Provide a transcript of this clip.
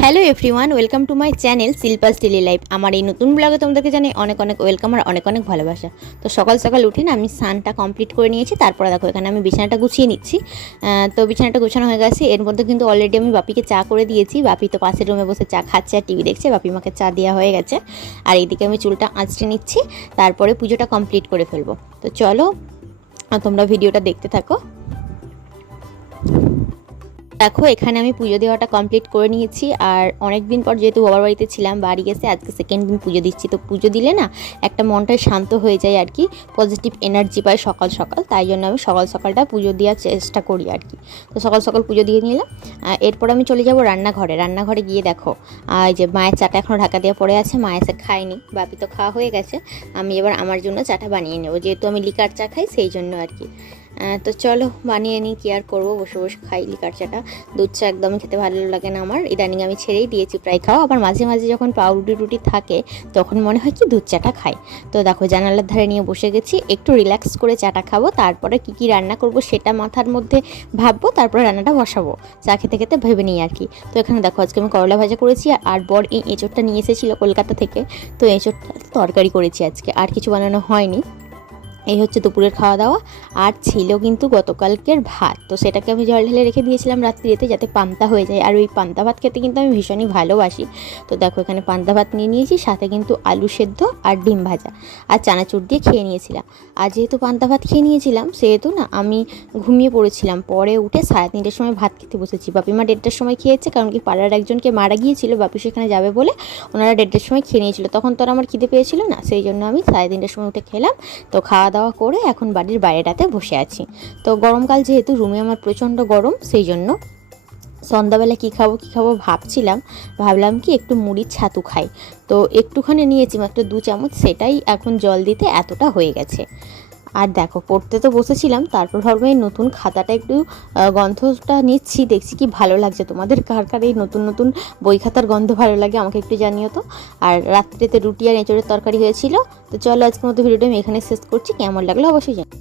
Hello everyone welcome to my channel Shilpa's daily life আমার এই নতুন ব্লগে তোমাদেরকে জানাই অনেক অনেক ওয়েলকাম আর অনেক অনেক ভালোবাসা। তো সকাল সকাল উঠে না আমি স্নানটা কমপ্লিট করে নিয়েছি, তারপরে দেখো এখানে আমি বিছানাটা গুছিয়ে নিচ্ছি। তো বিছানাটা গুছানো হয়ে গেছে, এর মধ্যে কিন্তু অলরেডি আমি বাপিকে চা করে দিয়েছি। বাপি তো পাশের রুমে বসে চা খাচ্ছে আর টিভি দেখছে, বাপি মাকে চা দেওয়া হয়ে গেছে। আর এইদিকে আমি চুলটা আঁচড়ে নিচ্ছি, তারপরে পুজোটা কমপ্লিট করে ফেলব। তো চলো, তোমরা ভিডিওটা দেখতে থাকো। দেখো, এখানে আমি পুজো দেওয়াটা কমপ্লিট করে নিয়েছি। আর অনেক দিন পর যেহেতু বাবার বাড়িতে ছিলাম, বাড়ি গেছে, আজকে সেকেন্ড দিন পুজো দিচ্ছি। তো পুজো দিলে না, একটা মনটাই শান্ত হয়ে যায় আর কি পজিটিভ এনার্জি পাই সকাল সকাল। তাই জন্য আমি সকাল সকালটা পুজো দেওয়ার চেষ্টা করি আর কি। তো সকাল সকাল পুজো দিয়ে নিলাম। এরপর আমি চলে যাব রান্নাঘরে। রান্নাঘরে গিয়ে দেখো এই যে মায়ের চাটা এখনও ঢাকা দিয়ে পড়ে আছে, মা এসে খায়নি, বাপি তো খাওয়া হয়ে গেছে। আমি এবার আমার জন্য চাটা বানিয়ে নেব। যেহেতু আমি লিকার চা খাই, সেই জন্য আর কি। তো চলো বানিয়ে নিই, কি আর করব? বসে বসে খাই লিকার চাটা। দুধ চা একদমই খেতে ভালো লাগে না আমার। ইদানিং আমি ছেড়েই দিয়েছি প্রায় খাওয়া। আবার মাঝে মাঝে যখন পাউরুটি রুটি থাকে, তখন মনে হয় কি দুধ চাটা খাই। তো দেখো, জানালার ধারে নিয়ে বসে গেছি। একটু রিল্যাক্স করে চাটা খাব। তারপরে কি কি রান্না করব সেটা মাথার মধ্যে ভাববো। তারপরে রান্নাটা বসাবো। চা খেতে খেতে ভেবে নিই আর কি। তো এখানে দেখো, আজকে আমি করলা ভাজা করেছি আর বর এই এঁচোড়টা নিয়ে এসেছিল কলকাতা থেকে। তো এঁচোড়টা তরকারি করেছি আজকে। আর কিছু বানানো হয়নি। এই হচ্ছে দুপুরের খাওয়া দাওয়া আর ছিল কিন্তু গতকালকের ভাত। তো সেটাকে আমি জল ঢেলে রেখে দিয়েছিলাম রাত্রিতে যাতে পান্তা হয়ে যায়। আর ওই পান্তা ভাত খেতে কিন্তু আমি ভীষণই ভালোবাসি। তো দেখো, এখানে পান্তা ভাত নিয়ে নিয়েছি, সাথে কিন্তু আলু সেদ্ধ আর ডিম ভাজা। আর চানাচুর দিয়ে খেয়ে নিয়েছিলাম। আর যেহেতু পান্তা ভাত খেয়ে নিয়েছিলাম, সেহেতু না আমি ঘুমিয়ে পড়েছিলাম। পরে উঠে সাড়ে তিনটের সময় ভাত খেতে বসেছি। বাপিমা দেড়টার সময় খেয়েছে, কারণ কি পাড়ার একজনকে মারা গিয়েছিল। বাপি সেখানে যাবে বলে ওনারা দেড়টার সময় খেয়ে নিয়েছিল। তখন তো আর আমার খিদে পেয়েছিল না, সেই জন্য আমি সাড়ে তিনটের সময় উঠে খেলাম। তো খাওয়া দাওয়া করে এখন বাড়ির বাইরেটাতে বসে আছি। তো গরমকাল যেহেতু, রুমে আমার প্রচণ্ড গরম সেই জন্য সন্ধ্যাবেলা কী খাব কী খাব ভাবছিলাম। ভাবলাম কি একটু মুড়ির ছাতু খাই। তো একটুখানি নিয়েছি মাত্র দু চামচ, সেটাই এখন জল দিতে এতটা হয়ে গেছে। আর দেখো পড়তে তো বসেছিলাম, তারপর ভাবলাম এই নতুন খাতাটা একটু গন্ধটা নিচ্ছি, দেখছি কি ভালো লাগছে তোমাদের, কার কার এই নতুন নতুন বই খাতার গন্ধ ভালো লাগে আমাকে একটু জানিও তো। আর রাত্রিতে রুটি আর এঁচড়ের তরকারি হয়েছিল, তো চলো আজকের মতো ভিডিওটা আমি এখানে শেষ করছি, কেমন লাগল অবশ্যই জানি